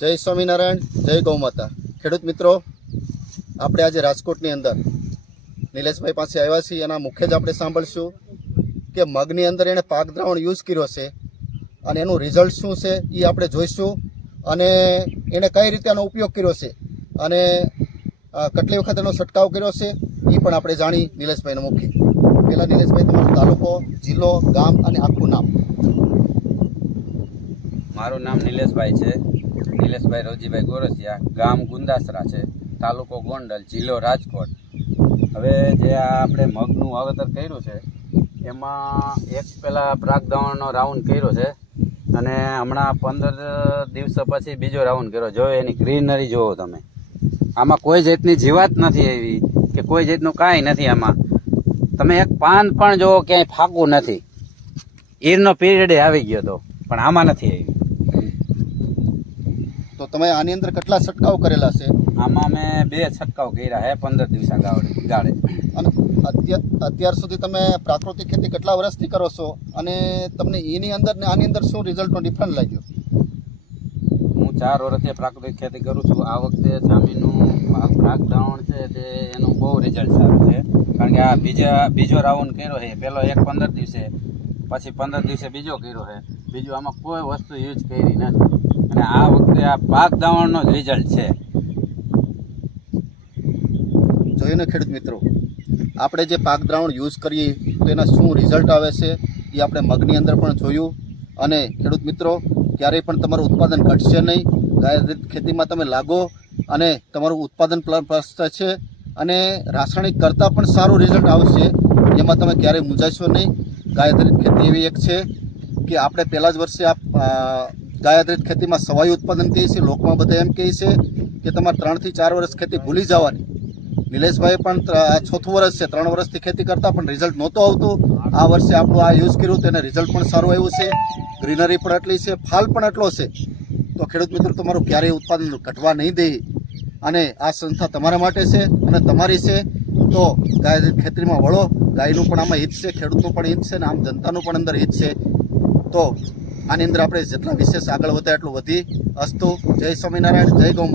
જય સ્વામિનારાયણ, જય ગૌ માતા. ખેડૂત મિત્રો, આપણે આજે રાજકોટની અંદર નિલેશભાઈ પાસે આવ્યા છીએ. એના મુખ્ય જ આપણે સાંભળશું કે મગની અંદર એણે પાક દ્રાવણ યુઝ કર્યો છે અને એનું રિઝલ્ટ શું છે એ આપણે જોઈશું. અને એણે કઈ રીતે એનો ઉપયોગ કર્યો છે અને કેટલી વખત એનો છંટકાવ કર્યો છે એ પણ આપણે જાણી નિલેશભાઈને મુખ્ય પહેલાં નિલેશભાઈ, તમારો તાલુકો, જિલ્લો, ગામ અને આખું નામ. મારું નામ નિલેશભાઈ છે. નિલેશભાઈ રોજીભાઈ ગોરસિયા, ગામ ગુંદાસરા છે, તાલુકો ગોંડલ, જિલ્લો રાજકોટ. હવે જે આ આપણે મગનું વાવેતર કર્યું છે, એમાં એક પહેલાં પ્રાગદાવણનો રાઉન્ડ કર્યો છે, અને હમણાં પંદર દિવસો પછી બીજો રાઉન્ડ કર્યો. જો એની ગ્રીનરી જુઓ તમે. આમાં કોઈ જાતની જીવાત નથી એવી, કે કોઈ જાતનું કાંઈ નથી આમાં. તમે એક પાન પણ જુઓ, ક્યાંય ફાકું નથી. ઈરનો પીરિયડ આવી ગયો હતો પણ આમાં નથી આવી. તો તમે આની અંદર કેટલા છંટકાવ કરેલા છે? આમાં મેં બે છંટકાવ કર્યા હે પંદર દિવસા ગાળે ગાળે. અને અત્યાર સુધી તમે પ્રાકૃતિક ખેતી કેટલા વર્ષથી કરો છો? અને તમને એની અંદર ને આની અંદર શું રિઝલ્ટનો ડિફરન્સ લાગ્યો? હું ચાર વર્ષથી પ્રાકૃતિક ખેતી કરું છું. આ વખતે સામીનું પ્રાક છે તે એનું બહુ રિઝલ્ટ સારું છે. કારણ કે આ બીજા બીજો રાઉન્ડ કર્યો છે. પેલો એક પંદર દિવસે. પછી પંદર દિવસે બીજો કર્યો છે. બીજું આમાં કોઈ વસ્તુ યુઝ કરી નથી. અને આ વખતે આ પાક દ્રાવણનો જ રિઝલ્ટ છે. જોઈને ખેડૂત મિત્રો. આપણે જે પાક દ્રાવણ યુઝ કરીએ, તો એના શું રિઝલ્ટ આવે છે, એ આપણે મગની અંદર પણ જોયું. અને ખેડૂત મિત્રો, ક્યારેય પણ તમારું ઉત્પાદન ઘટશે નહીં. ખેતીમાં તમે લાગો અને તમારું ઉત્પાદન પ્લ- પ્લસ થશે અને રાસાયણિક કરતાં પણ સારું રિઝલ્ટ આવશે. એમાં તમે ક્યારેય મૂંઝાશો નહીં. ગાયત્રિત ખેતી એવી એક છે કે આપણે પહેલા જ વર્ષે આ ગાયાધારિત ખેતીમાં સવાઈ ઉત્પાદન કહીએ છીએ. લોકમાં બધા એમ કહે છે કે તમારે ત્રણથી ચાર વર્ષ ખેતી ભૂલી જવાની. નિલેશભાઈ પણ આ ચોથું વર્ષ છે, ત્રણ વર્ષથી ખેતી કરતા, પણ રિઝલ્ટ નહોતું આવતું. આ વર્ષે આપણું આ યુઝ કર્યું તો એને રિઝલ્ટ પણ સારું આવ્યું છે. ગ્રીનરી પણ એટલી છે, ફાલ પણ એટલો છે. તો ખેડૂત મિત્રો, તમારું ક્યારેય ઉત્પાદન ઘટવા નહીં દે. અને આ સંસ્થા તમારા માટે છે અને તમારી છે. તો ગાય ખેતરીમાં વળો. ગાયનું પણ આમાં હિત છે, ખેડૂતનું પણ હિત છે ને આમ જનતાનું પણ અંદર હિત છે. તો આની અંદર આપણે જેટલા વિશેષ આગળ વધે એટલું વધી. અસ્તુ, જય સ્વામિનારાયણ, જય ગૌ